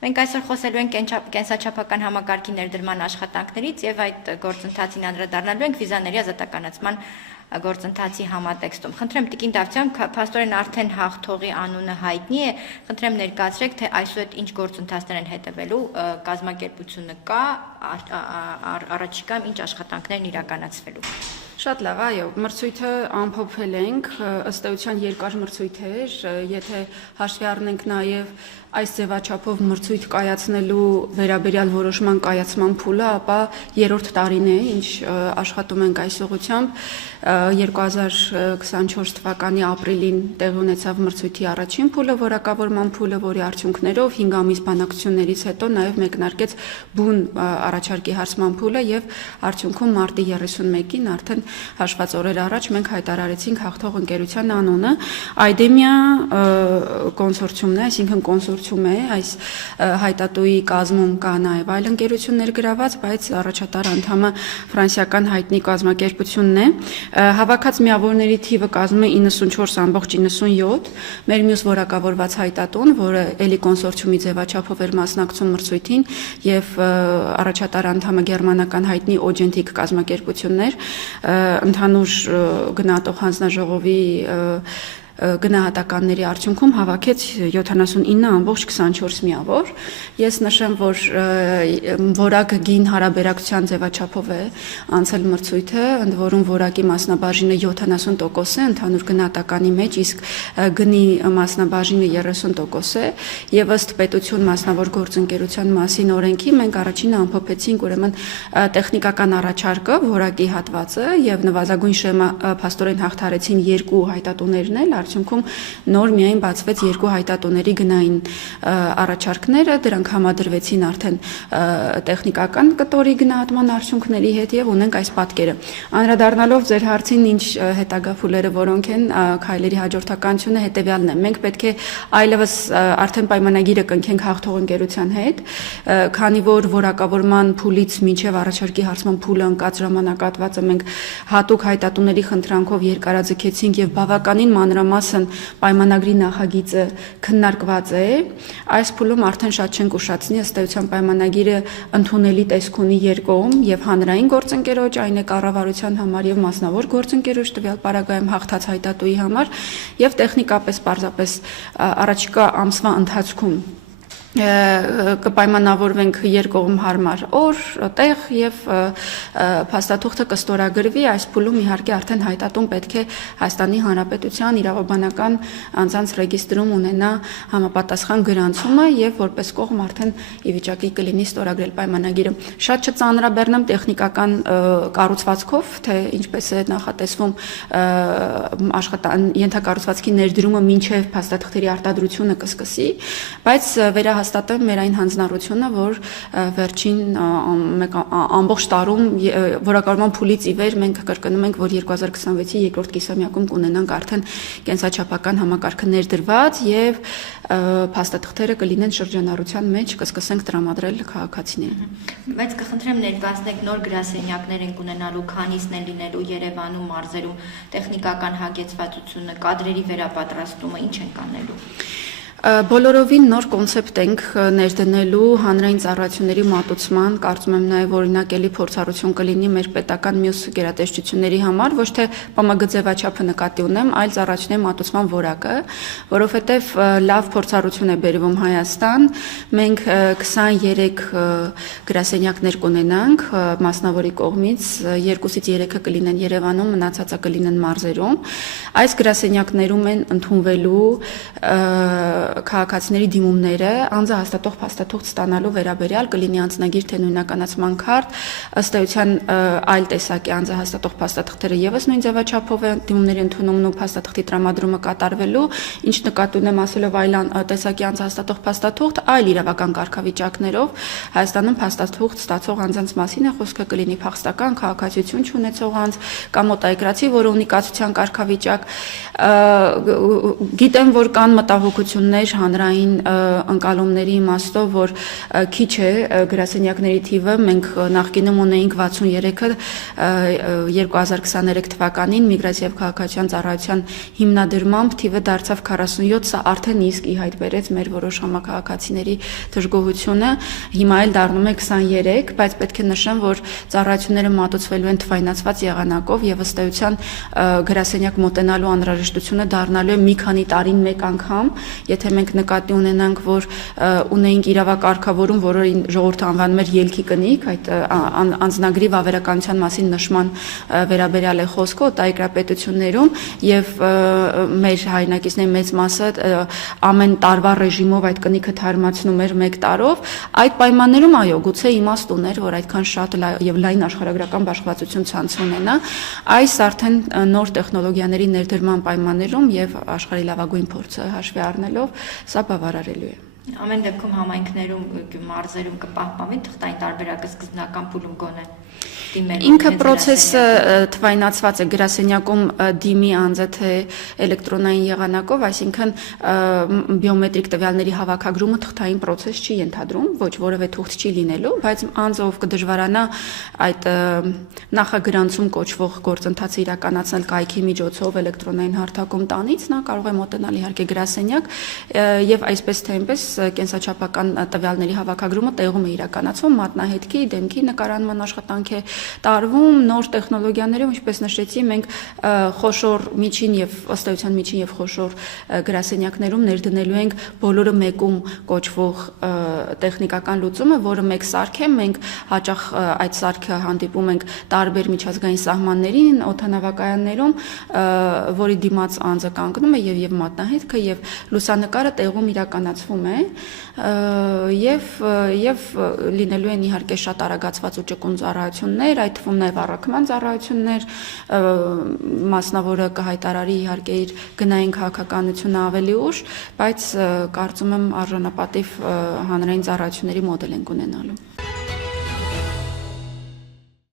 Մենք այսօր խոսելու ենք կենսաչափական համակարգի ներդրման աշխատանքներից եւ այդ գործընթացին անդրադառնալու ենք վիզաների ազատականացման գործընթացի համատեքստում։ Խնդրեմ Տիկին Դավթյան, փաստորեն արդեն հաղթողի անունը հայտնի է, խնդրեմ ներկայացրեք, թե այսուհետ ինչ գործընթացներ են հետևելու, կազմակերպությունը կա, առաջիկայում ինչ աշխատանքներ իրականացվելու։ Շատ լավ, այո, մրցույթը ամփոփել ենք, ըստ էության երկար մրցույթ էր, եթե հաշվի առնենք նաև այս ձևաչափով մրցույթ կայացնելու վերաբերյալ որոշման կայացման փուլը, ապա երրորդ տարին է, ինչ աշխատում ենք այս ուղղությամբ, 2024 թվականի ապրիլին տեղի ունեցավ մրցույթի առաջին փուլը, որակավորման փուլը, որի արդյունքներով 5 ամիս բանակցություններից հետո նաև մեկնարկեց բուն առաջարկի հարցման փուլը եւ արդյունքում մարտի 31-ին արդեն հաշված օրեր առաջ մենք հայտարարեցինք հաղթող ընկերության անունը, Idemia կոնսորցիումն է, այսինքն կոնսորցիում է, այս հայտատուի կազմում կա նաև այլ ընկերություններ գրաված, բայց առաջատար անդամը ֆրանսիական հայտնի կազմակերպությունն է։ Հավաքած միավորների թիվը կազմում է 94.97, մեր մյուս որակավորված հայտատուն, որը էլի կոնսորցիումի ձևաչափով էր մասնակցում մրցույթին եւ առաջատար անդամը գերմանական հայտնի Ogentic կազմակերպություններ, ընդհանուր գնահատող հանձնաժողովի գնահատականների արդյունքում հավաքեց 79.24 միավոր։ Ես նշեմ, որ որակ գին հարաբերակցության ձևաչափով է անցել մրցույթը, ընդ որում որակի մասնաբաժինը 70% է ընդհանուր գնահատականի մեջ, իսկ գնի մասնաբաժինը 30% է, եւ ըստ պետություն մասնավոր գործընկերության մասին օրենքի մենք առաջինը ամփոփեցինք ուրեմն տեխնիկական առաջարկը, որակի հատվածը եւ նվազագույն շեմը փաստորեն հաղթարեցին երկու հայտատուներն էլ, արդյունքում նոր միայն բացվեց երկու հայտատուների գնային առաջարկները, դրանք համադրվեցին արդեն տեխնիկական կտորի գնահատման արդյունքների հետ եւ ունենք այս պատկերը։ Անդրադառնալով ձեր հարցին, ինչ հետագա փուլերը որոնք են, քայլերի հաջորդականությունը հետեւյալն է։ Մենք պետք է այլևս արդեն պայմանագիրը կնքենք հաղթող ընկերության հետ, քանի որ որակավորման փուլից մինչեւ առաջարկի հարցման փուլը ընկած ժամանակահատվածը մենք հատուկ հայտատուների խնդրանքով երկարաձգեցինք եւ բավականին մանրամասն պայմանագրի նախագիծը քննարկված է, այս փուլում արդեն շատ չենք ուշացնի, ըստ էության պայմանագիրը ընդունելի տեսք ունի երկկողմ եւ հանրային գործընկերոջ, այն է կառավարության համար եւ մասնավոր գործընկերոջ տվյալ պարագայում հաղթած հայտատուի համար եւ տեխնիկապես պարզապես առաջիկա ամսվա ընթացքում կպայմանավորվենք երկկողմ հարմար օր, տեղ եւ փաստաթուղթը կստորագրվի, այս փուլում իհարկե արդեն հայտատուն պետք է Հայաստանի Հանրապետության իրավաբանական անձանց ռեգիստրում ունենա համապատասխան գրանցումը եւ որպես կողմ արդեն ի վիճակի կլինի ստորագրել պայմանագիրը։ Շատ չծանրաբեռնեմ տեխնիկական կառուցվածքով, թե ինչպես է նախատեսվում ենթակառուցվածքի ներդրումը մինչեւ փաստաթղթերի արտադրությունը կսկսի, բայց հաստատեմ մեր այն հանձնառությունը, որ վերջին ամբողջ տարում որակավորման փուլից ի վեր մենք կրկնում ենք, որ 2026-ի երկրորդ կիսամյակում կունենանք արդեն կենսաչափական համակարգը ներդրված եւ փաստաթղթերը կլինեն շրջանառության մեջ, կսկսենք տրամադրել քաղաքացիներին։ Բայց կխնդրեմ ներկայացնեք նոր գրասենյակներ են ունենալու, քանիսն են լինելու Երևանում, մարզերում, տեխնիկական հագեցվածությունը, կադրերի վերապատրաստումը, ինչ են կանելու։ Բոլորովին նոր կոնցեպտ ենք ներդնելու հանրային ծառայությունների մատուցման, կարծում եմ նաև օրինակելի փորձառություն կլինի մեր պետական մյուս գերատեսչությունների համար, ոչ թե ՊՄԳ ձևաչափը նկատի ունեմ, այլ ծառայությունների մատուցման որակը, որովհետև լավ փորձառություն է բերվում Հայաստան, մենք 23 գրասենյակներ կունենանք մասնավորի կողմից, 2-ից 3-ը կլինեն Երևանում, մնացածը կլինեն մարզերում։ Այս գրասենյակներում են ընդունվելու քաղաքացիների դիմումները անձահաստատող փաստաթուղթ ստանալու վերաբերյալ կլինի անձնագիր թե նույնականացման քարտ, ըստ էության այլ տեսակի անձահաստատող փաստաթղթերը եւս նույն ձևաչափով է դիմումների ընդունումն ու փաստաթղթի տրամադրումը կատարվելու, ինչ նկատի ունեմ ասելով այլ տեսակի անձահաստատող փաստաթուղթ, այլ իրավական կարգավիճակներով Հայաստանում փաստաթուղթ ստացող անձանց մասին է խոսքը, կլինի փախստական քաղաքացիություն չունեցող անձ կամ մոտայգրացի, որը ունի կացության կարգավիճակ, գիտեմ, որ կան մտահոգություններ մեր հանրային ընկալումների իմաստով, որ քիչ է գրասենյակների թիվը, մենք նախկինում ունեինք 63-ը 2023 թվականին միգրացիա եւ քաղաքացիական ծառայության հիմնադրմամբ թիվը դարձավ 47, սա արդեն իսկ ի հայտ բերեց մեր որոշ համակարգացիների դժգոհությունը, հիմա էլ դառնում է 23, բայց պետք է նշեմ, որ ծառայությունները մատուցվելու են թվայնացված եղանակով եւ ըստ էության գրասենյակ մոտենալու անհրաժեշտությունը դառնալու է մի քանի տարին մեկ անգամ, եթե մենք նկատի ունենանք, որ ունեինք իրավակարգավորում, որը ժողովուրդը անվանում էր ելքի կնիկ, այդ անձնագրի վավերականության մասին նշման վերաբերյալ է խոսքը օտարերկրապետություններում եւ մեր հայրենակիցների մեծ մասը ամեն տարվա ռեժիմով այդ կնիքը թարմացնում էր 1 տարով, այդ պայմաններում այո, գուցե իմաստ ուներ, որ այդքան շատ եւ լայն աշխարհագրական բաշխվածություն ցանց ունենա, այս արդեն նոր տեխնոլոգիաների ներդրման պայմաններում եւ աշխարհի լավագույն փորձը հաշվի առնելով սա բավարարելու է։ Ամեն դեպքում համայնքներում, մարզերում կպահպանվի թղթային տարբերակը սկզբնական փուլում գոնե։ Ինքը process-ը թվայնացված է գրասենյակում դիմի անձը թե էլեկտրոնային եղանակով, այսինքն բիոմետրիկ տվյալների հավաքագրումը թղթային process չի ենթադրում, ոչ որևէ թուղթ չի լինելու, բայց անձը ով կդժվարանա այդ նախագրանցում կոչվող գործընթացը իրականացնել կայքի միջոցով էլեկտրոնային հարթակում տանից, նա կարող է մոտենալ իհարկե գրասենյակ եւ այսպես թե այնպես կենսաչափական տվյալների հավաքագրումը տեղում է իրականացվում, մատնահետքի, դեմքի նկարանման աշխատանք է տարվում նոր տեխնոլոգիաներով, ինչպես նշեցի, մենք խոշոր միջին եւ ըստ էության միջին եւ խոշոր գրասենյակներում ներդնելու ենք բոլորը մեկում կոչվող տեխնիկական լուծումը, որը մեկ սարք է, մենք հաճախ այդ սարքը հանդիպում ենք տարբեր միջազգային սահմաններին, օդանավակայաններում, որի դիմաց անձը կանգնում է եւ մատնահետքը եւ լուսանկարը տեղում իրականացվում է եւ լինելու են իհարկե շատ արագացված ու ճկուն ծառայություններ, այդ թվում նաև առաքման ծառայություններ, մասնավորը կհայտարարի իհարկե իր գնային քաղաքականությունը ավելի ուշ, բայց կարծում եմ արժանապատիվ հանրային ծառայությունների մոդել ենք ունենալու։